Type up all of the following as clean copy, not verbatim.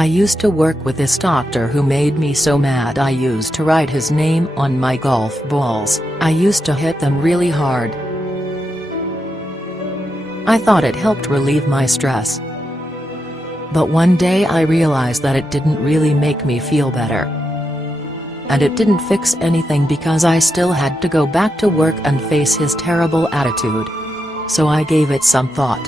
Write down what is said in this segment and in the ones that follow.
I used to work with this doctor who made me so mad I used to write his name on my golf balls. I used to hit them really hard. I thought it helped relieve my stress. But one day I realized that it didn't really make me feel better. And it didn't fix anything because I still had to go back to work and face his terrible attitude. So I gave it some thought.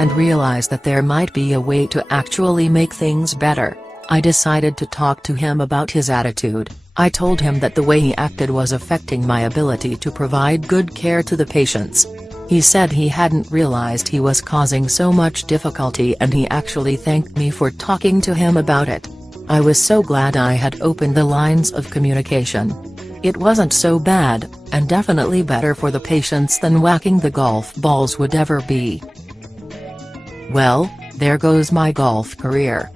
And realized that there might be a way to actually make things better. I decided to talk to him about his attitude. I told him that the way he acted was affecting my ability to provide good care to the patients. He said he hadn't realized he was causing so much difficulty, and he actually thanked me for talking to him about it. I was so glad I had opened the lines of communication. It wasn't so bad, and definitely better for the patients than whacking the golf balls would ever be. Well, there goes my golf career.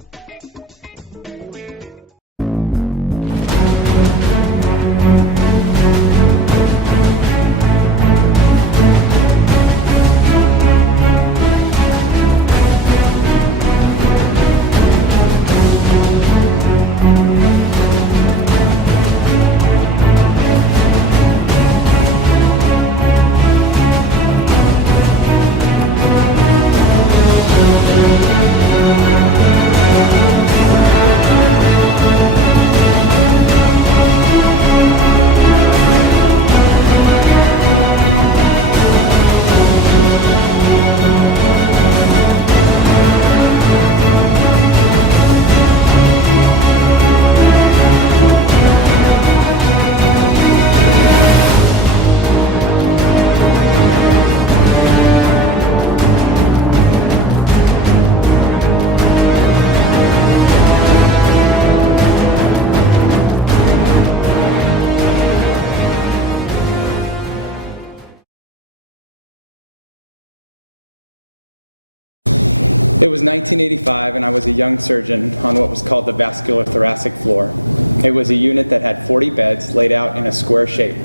It was 1985 and I was a young surgeon on what was called the vascular thoracic floor. It was a unit that had 40 beds laid out in a square shape.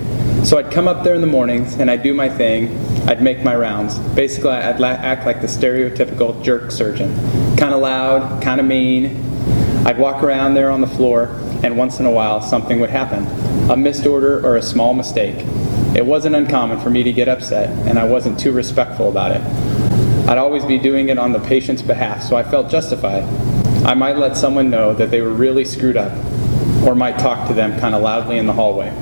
So I'd come up there in the mornings and I'd do my thing, I'd make my rounds. Basically I'd act like the stereotypical jerk surgeon. Kind of loud, kind of mean. I'd walk around there on the floor and once in a while something would happen. A missed order or a small mistake. It wasn't uncommon for me to get upset and I wasn't too respectful about it. I'd always be doing it on the patient's behalf, so I felt justified. I might let someone know that they were really screwed up, or might talk to them kind of loudly in the hallway.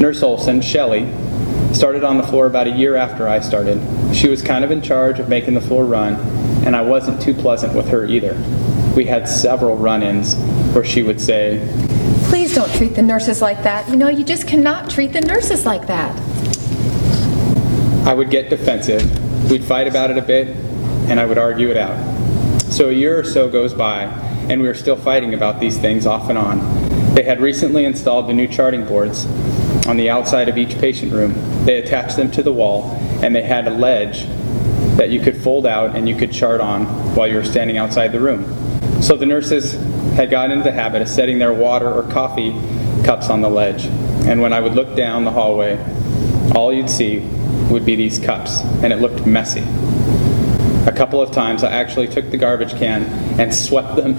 Nurse Olson, Shelley, started on the floor about a year after I started. She was kind of in charge of making the floor run, and I wasn't too pleasant with her either. We had several run-ins where she would say, "Please don't treat the nurses like that. You know, you just cannot treat the nurses like that." I would get defensive. We'd fight about it a bit, and I would argue it out. So a year or so goes by, and we were still fighting about these things off and on. They had recently installed the new charting boards on the outside of each patient room. They attached them to the wall, and they had a ledge that you could fold out and you could chart on while you were standing outside the room. So the nurses had gotten into the habit of setting their water or coffee cups on the ledge, and when I would look down the hallway, all you'd see would be these cups, and it looked messy. A couple of times I actually took the garbage can and swept them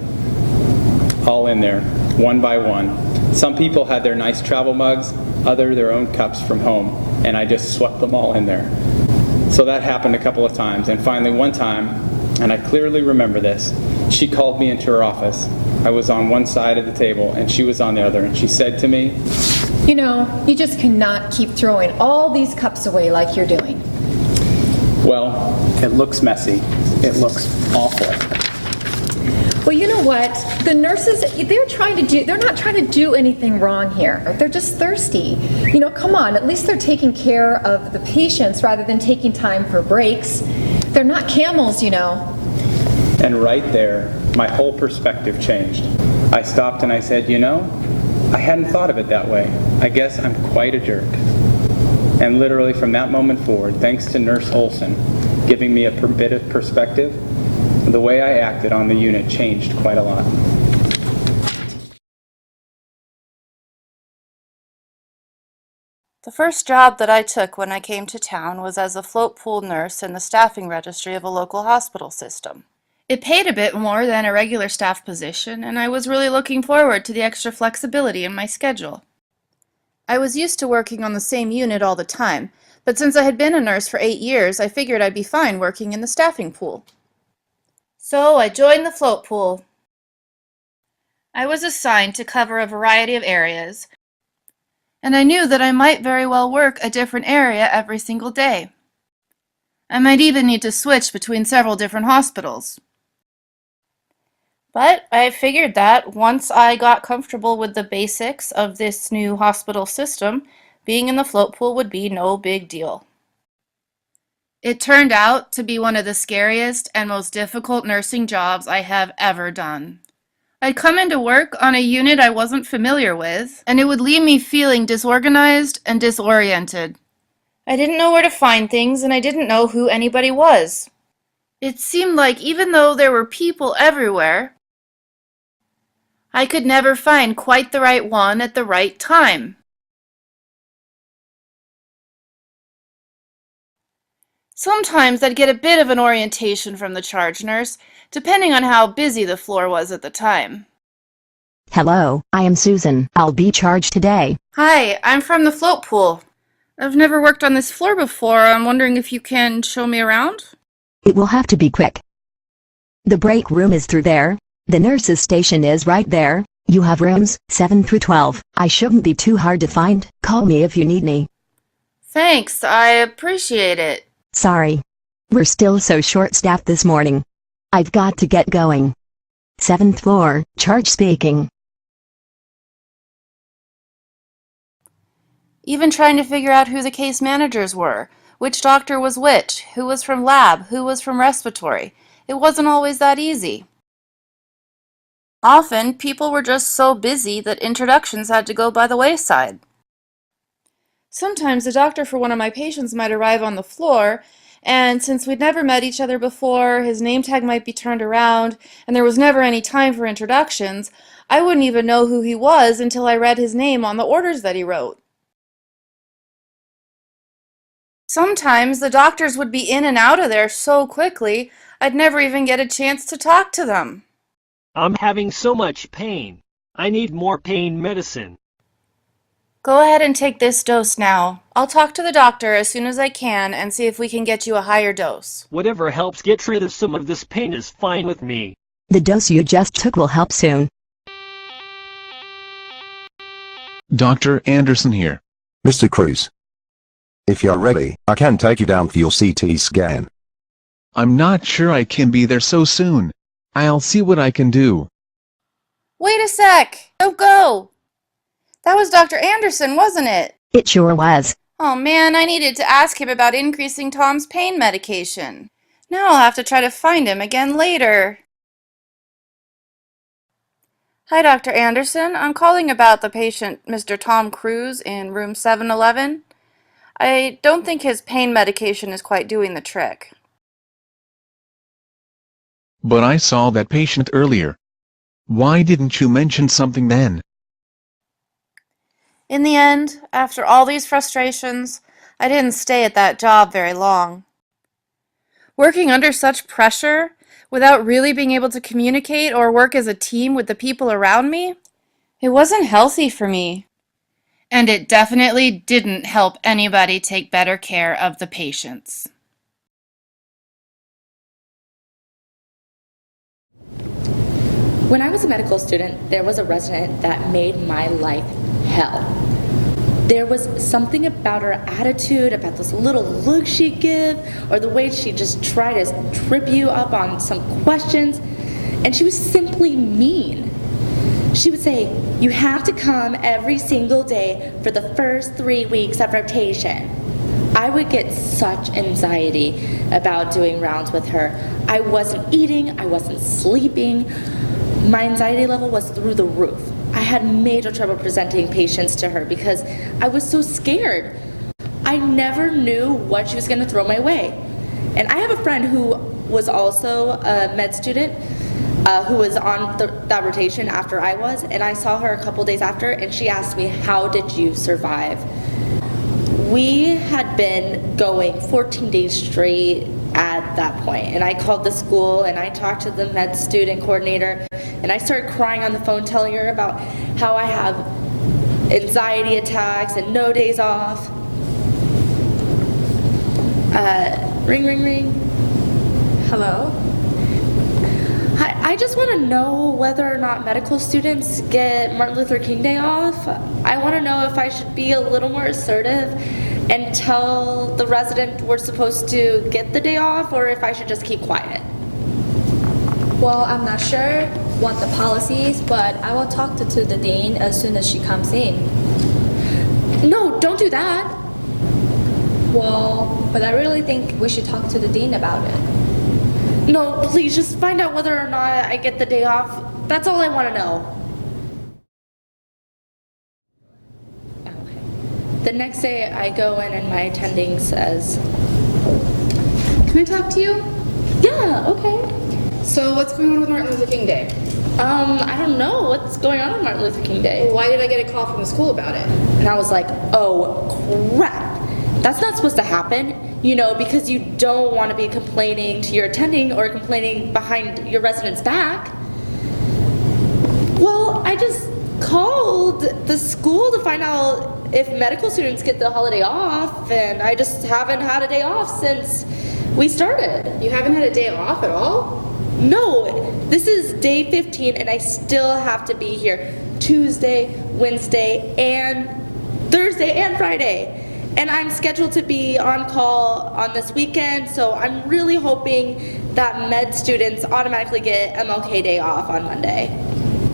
all in there, one by one. Some people had their nice travel mugs, others their own cups from home, and I just swept them all in there. So that happened a couple of times, and finally one time, and I clearly remember this, she called me into her office. I was on one side of the table and she was on the other, and she said to me, "You know, you just cannot keep throwing all these cups away like you're doing." "Well, it looks messy. It looks awful." Well, you know what? The nurses, they're not trying to do anything wrong here. They're just thirsty. You know, come on, at least they're taking care of the patients rather than taking time for breaks. They're not camels, you know. And right there, my whole perspective changed. I stopped and I said, "You know, I hadn't thought of it that way. I guess I'm quite a jerk." And literally from that moment forward, thanks to Nurse Olson giving me a bit of perspective, the way I acted on the unit changed quite a lot. The first job that I took when I came to town was as a float pool nurse in the staffing registry of a local hospital system. It paid a bit more than a regular staff position, and I was really looking forward to the extra flexibility in my schedule. I was used to working on the same unit all the time, but since I had been a nurse for 8 years, I figured I'd be fine working in the staffing pool. So I joined the float pool. I was assigned to cover a variety of areas, and I knew that I might very well work a different area every single day. I might even need to switch between several different hospitals. But I figured that once I got comfortable with the basics of this new hospital system, being in the float pool would be no big deal. It turned out to be one of the scariest and most difficult nursing jobs I have ever done. I'd come into work on a unit I wasn't familiar with, and it would leave me feeling disorganized and disoriented. I didn't know where to find things, and I didn't know who anybody was. It seemed like even though there were people everywhere, I could never find quite the right one at the right time. Sometimes I'd get a bit of an orientation from the charge nurse, depending on how busy the floor was at the time. Hello, I am Susan. I'll be charged today. Hi, I'm from the float pool. I've never worked on this floor before. I'm wondering if you can show me around? It will have to be quick. The break room is through there. The nurse's station is right there. You have rooms 7 through 12. I shouldn't be too hard to find. Call me if you need me. Thanks, I appreciate it. Sorry. We're still so short-staffed this morning. I've got to get going. 7th floor, charge speaking. Even trying to figure out who the case managers were, which doctor was which, who was from lab, who was from respiratory. It wasn't always that easy. Often, people were just so busy that introductions had to go by the wayside. Sometimes a doctor for one of my patients might arrive on the floor, and since we'd never met each other before, his name tag might be turned around, and there was never any time for introductions, I wouldn't even know who he was until I read his name on the orders that he wrote. Sometimes the doctors would be in and out of there so quickly, I'd never even get a chance to talk to them. I'm having so much pain. I need more pain medicine. Go ahead and take this dose now. I'll talk to the doctor as soon as I can and see if we can get you a higher dose. Whatever helps get rid of some of this pain is fine with me. The dose you just took will help soon. Dr. Anderson here. Mr. Cruz. If you're ready, I can take you down for your CT scan. I'm not sure I can be there so soon. I'll see what I can do. Wait a sec! Don't go! That was Dr. Anderson, wasn't it? It sure was. Oh man, I needed to ask him about increasing Tom's pain medication. Now I'll have to try to find him again later. Hi, Dr. Anderson. I'm calling about the patient, Mr. Tom Cruise, in room 711. I don't think his pain medication is quite doing the trick. But I saw that patient earlier. Why didn't you mention something then? In the end, after all these frustrations, I didn't stay at that job very long. Working under such pressure, without really being able to communicate or work as a team with the people around me, it wasn't healthy for me. And it definitely didn't help anybody take better care of the patients. When I was a medical student, there was a resident that made my life hell. There was something about her attitude, about those little looks she'd give, or the way she'd just try to trip you up on some questions, and she was simply mean. She would say, "You have to come every single day for the first 3 weeks of rotation." I would get such anxiety about doing rounds with her. I wasn't eating, I wasn't sleeping. My anxiety level was through the roof. I had major trouble presenting patients to her because I was so scared. I never knew what she was going to throw my way. And I have a friend who was also a med student who was on that rotation after I was, and I saw her a couple days after, and she asked me, "How did you survive?" We had been going 14 days straight at at that point. And I called the school and I talked to the med student coordinator and I started crying on the phone telling her about how I have anxiety attacks and no days off. Ring, ring, ring. Hello? Hi, I just want to know whether or not medical students get Martin Luther King Day off. I want to know if I should be a little more assertive and tell the resident we're supposed to get the day off, or if I should just keep quiet. Well, I'm not sure what the policy is, but I will talk to the dean as soon as she comes in. No, don't do that. Well, but I really think we should talk to the dean about it. No, please, just find out whether or not I get the day off. That's all I want to know. Okay. The next day, I go in and my attending says, Can I talk to you? yeah, okay. So what's going on with Martin Luther King Day? I don't know what's going on Martin Luther King Day. Why did I get a call from the school about it? And I was like, oh, crap. That's not supposed to happen, you know, because you don't want to be complaining to your attending or complaining behind your resident's back. Well, I just called the school to find out if medical students get the holiday off, and I just haven't had a day off since we started. You haven't had a day off at all? No, this is day 15 and I still have to be here Tuesday, Wednesday, and Thursday and Friday. And I'm scheduled to be on call on this weekend, so I'm really hoping that med students automatically get MLK Day off on Monday.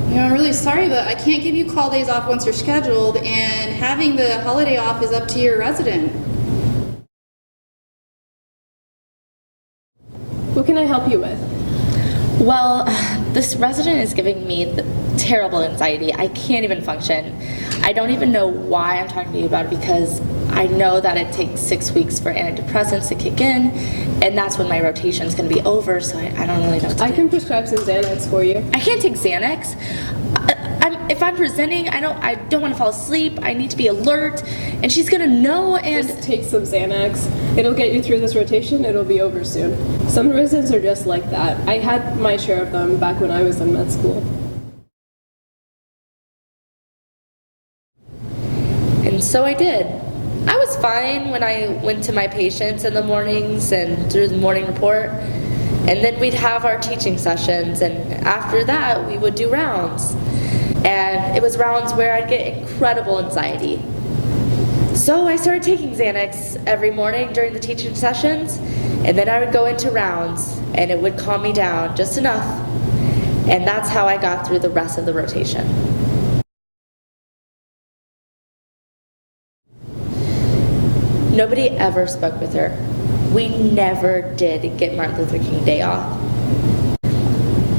You know, I'm really sorry, but I can't give you call days off once you're scheduled, and having the holiday off is up to your resident. What can I help you with? Well, this resident is giving me the terrible anxiety. I can't even function. I don't even know why I'm talking to you about it, because I know that it takes 6 weeks for antidepressants to kick in, and that's when my rotation is going to be over, so I don't really know what to do. I can prescribe some Xanax for you. I can't take Xanax. If I'm presenting, I don't want to fall asleep. I need to be alert, and she's gonna know. And Just take some Xanax. It'll get you through this rotation. It'll be over soon. Some residents are just like that. I had my share of them back when I was in med school. And so I did. I was fine when I went to my patients in the mornings and through the morning report. And then we'd have our teaching sessions, and after that we would do rounds. And it was rounds where I'd get incredible anxiety. So I started taking Xanax every morning during the teaching sessions, and then I would go into rounds, and it would calm me down just enough. And that's how I got through the rest of the rotation. Nobody ever spoke with her. We never did get Martin Luther King Day off.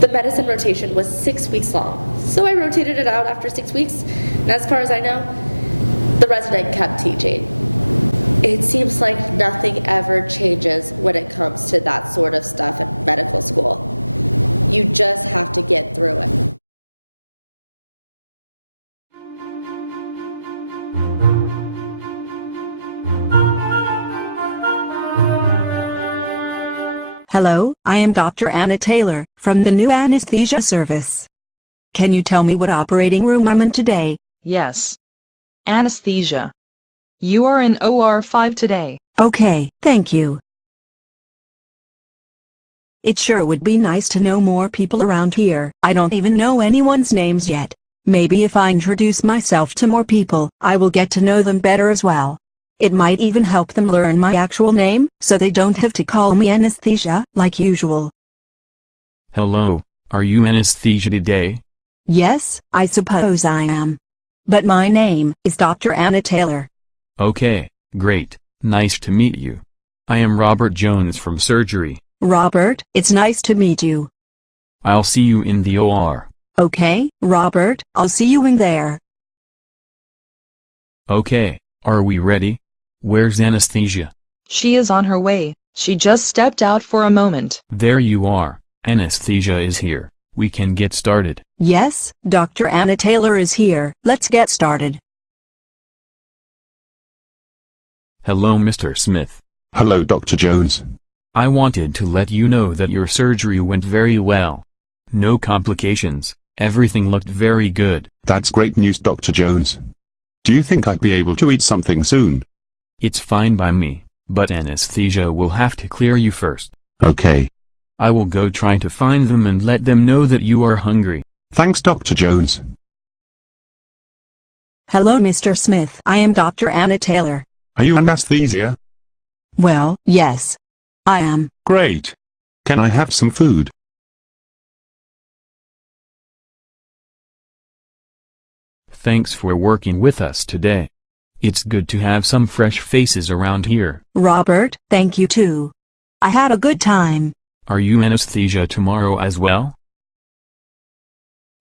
The medicine rotation was 6 weeks long, so I rotated it out after 6 weeks, and as far as I know, the resident kept teaching. It seems like nothing ever changes when it comes to that sort of stuff in medical school. You just have to get through it. Hello, I am Dr. Anna Taylor, from the new anesthesia service. Can you tell me what operating room I'm in today? Yes. Anesthesia. You are in OR 5 today. Okay, thank you. It sure would be nice to know more people around here. I don't even know anyone's names yet. Maybe if I introduce myself to more people, I will get to know them better as well. It might even help them learn my actual name, so they don't have to call me anesthesia, like usual. Hello, are you anesthesia today? Yes, I suppose I am. But my name is Dr. Anna Taylor. Okay, great, nice to meet you. I am Robert Jones from surgery. Robert, it's nice to meet you. I'll see you in the OR. Okay, Robert, I'll see you in there. Okay, are we ready? Where's anesthesia? She is on her way. She just stepped out for a moment. There you are. Anesthesia is here. We can get started. Yes, Dr. Anna Taylor is here. Let's get started. Hello, Mr. Smith. Hello, Dr. Jones. I wanted to let you know that your surgery went very well. No complications, everything looked very good. That's great news, Dr. Jones. Do you think I'd be able to eat something soon? It's fine by me, but anesthesia will have to clear you first. Okay. I will go try to find them and let them know that you are hungry. Thanks, Dr. Jones. Hello, Mr. Smith. I am Dr. Anna Taylor. Are you anesthesia? Well, yes. I am. Great. Can I have some food? Thanks for working with us today. It's good to have some fresh faces around here. Robert, thank you too. I had a good time. Are you anesthesia tomorrow as well?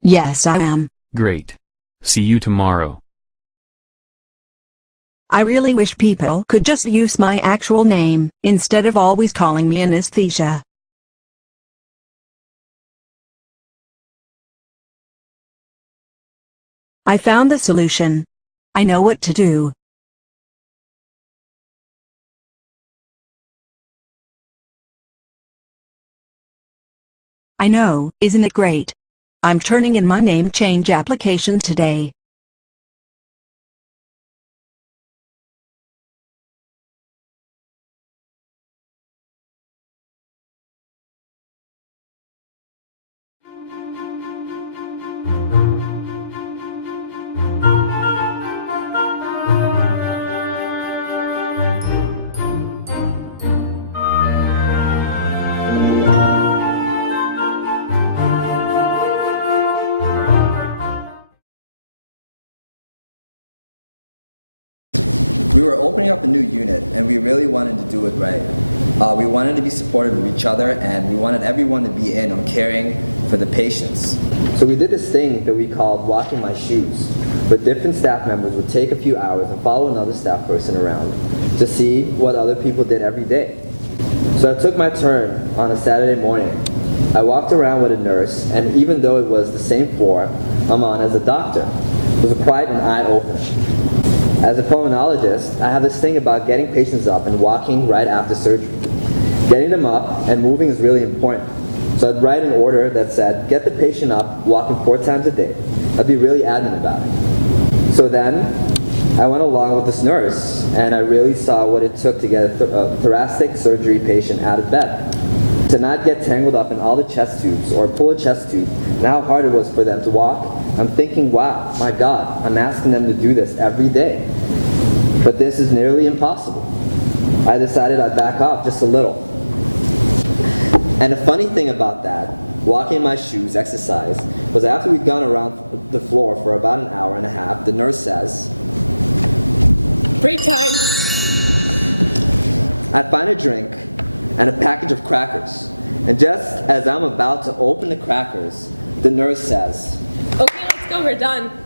Yes, I am. Great. See you tomorrow. I really wish people could just use my actual name, instead of always calling me anesthesia. I found the solution. I know what to do. I know, isn't it great? I'm turning in my name change application today. We were opening up a new unit and we really wanted to do it right. We wanted to be supportive of each other and we wanted everyone to be in on caring for the patients. So we did this thing that we called walking my shoes, where different staff members would take a few hours and follow another staff person around to see what other people did every day. So I took my turn on a Saturday morning. I walked around with a nurse, and even though it was the same floor I'm on as a doctor, it was quite an eye-opener. As a pulmonologist, I have this thing about getting patients up and walking right after surgery. Getting them up and moving is really important. So I'd write an order that said, get the patient up, walking 4 times a day. I'd be really adamant about it. So then, I went along with this nurse, and I really saw what it took to get a thoracic surgery patient out of bed. To not get tangled up in all the chest tubes, or pull a chest tube, and how hard it was for them to walk. I'm thinking, wow, my God, I'm asking them to do this every day. But this is nearly impossible. I decided I'd back off just a little. And the funny thing about that, walking in my shoes exercise, was after we'd gone around the floor for about an hour and a half, the nurse says, break time. I find a drink and a package of crackers. And just as I'm about to open the crackers, the nurse says, okay, let's go, we're done.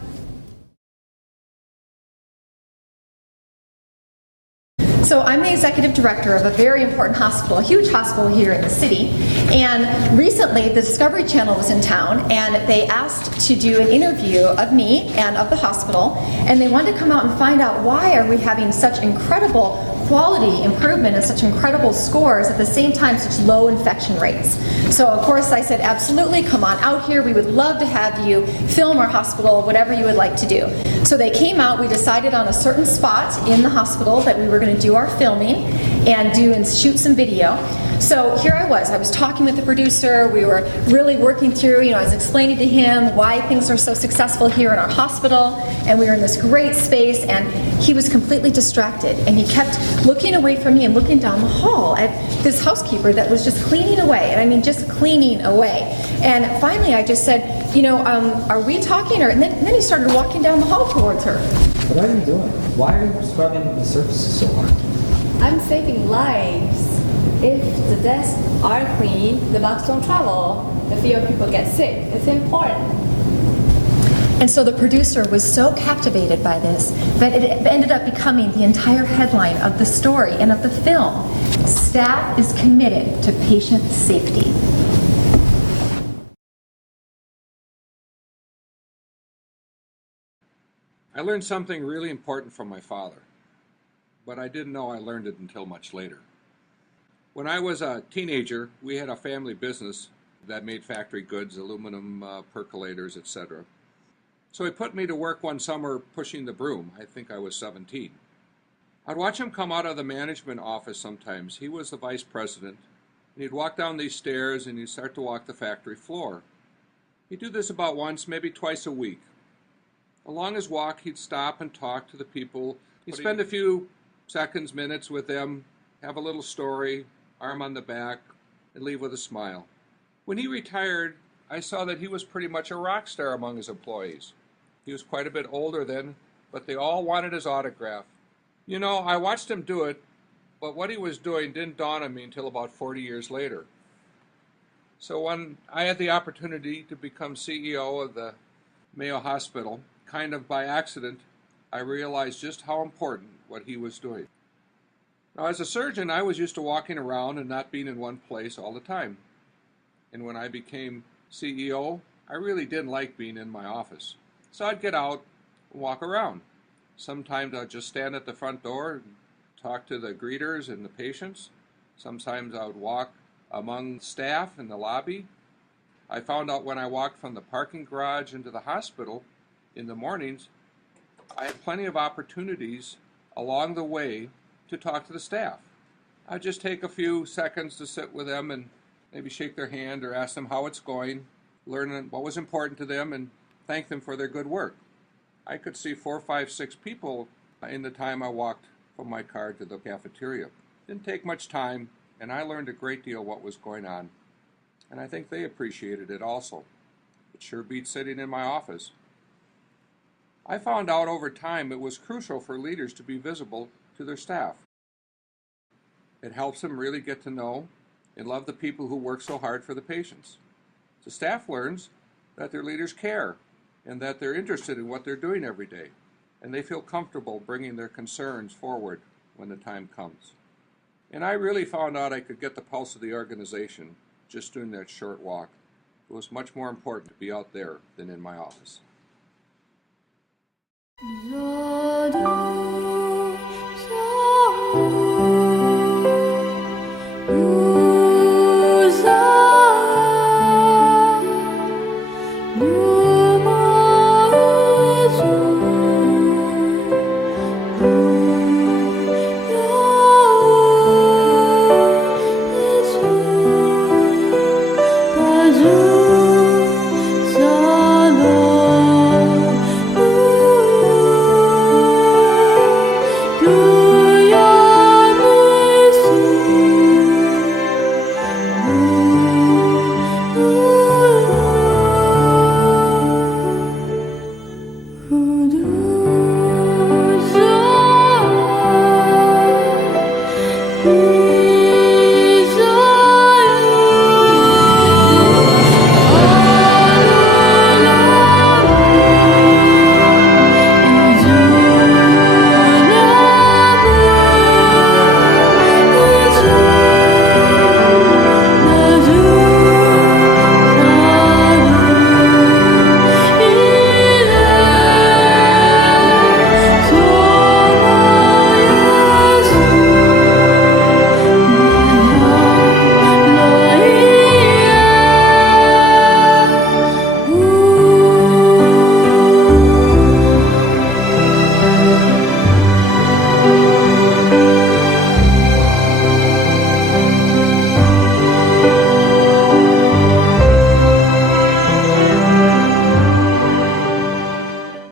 So I'm the executive director of a very important hospital, a huge hospital here in the city, and recently the Discovery Channel was in town and they asked to do an interview of me and of the hospital, and they wanted to come out and find out why are we having such incredible quality improvement and such incredible scores at the same time such low infection rates. So of course I said absolutely, come on out here, we would love to have you film our hospital, whatever you would like to do. So they came out, we decided on a certain spot in the hospital that we were going to do our filming and shoot some video. So here I was talking with the producer, we were really working through, I was explaining to him why things are so successful here in our hospital, and we were in this great space, and he was completely distracted, and he kept looking away from me and looking down the hall at this housekeeper that was just cleaning away, and I mean just cleaning away. And finally I just said, are we talking? And then he started walking down the hall towards her. what are you doing? Why are you scrubbing the surfaces so hard? I'm saving lives. If the desks are clean, the bugs don't travel. The fewer people get sick. It's important. And so the producer was so captivated by this that it ended up becoming the entire headline of the story and of the film. Staff is committed to patient safety. I learned something really important from my father, but I didn't know I learned it until much later. When I was a teenager, we had a family business that made factory goods, aluminum percolators, etc. So he put me to work one summer pushing the broom. I think I was 17. I'd watch him come out of the management office sometimes. He was the vice president. And he'd walk down these stairs and he'd start to walk the factory floor. He'd do this about once, maybe twice a week. Along his walk, he'd stop and talk to the people. He'd spend a few seconds, minutes with them, have a little story, arm on the back, and leave with a smile. When he retired, I saw that he was pretty much a rock star among his employees. He was quite a bit older then, but they all wanted his autograph. You know, I watched him do it, but what he was doing didn't dawn on me until about 40 years later. So when I had the opportunity to become CEO of the Mayo Hospital, kind of by accident, I realized just how important what he was doing. Now, as a surgeon, I was used to walking around and not being in one place all the time. And when I became CEO, I really didn't like being in my office. So I'd get out and walk around. Sometimes I'd just stand at the front door and talk to the greeters and the patients. Sometimes I would walk among staff in the lobby. I found out when I walked from the parking garage into the hospital in the mornings, I had plenty of opportunities along the way to talk to the staff. I'd just take a few seconds to sit with them and maybe shake their hand or ask them how it's going, learn what was important to them, and thank them for their good work. I could see 4, 5, 6 people in the time I walked from my car to the cafeteria. Didn't take much time, and I learned a great deal what was going on. And I think they appreciated it also. It sure beats sitting in my office. I found out over time it was crucial for leaders to be visible to their staff. It helps them really get to know and love the people who work so hard for the patients. The staff learns that their leaders care and that they're interested in what they're doing every day, and they feel comfortable bringing their concerns forward when the time comes. And I really found out I could get the pulse of the organization just doing that short walk. It was much more important to be out there than in my office.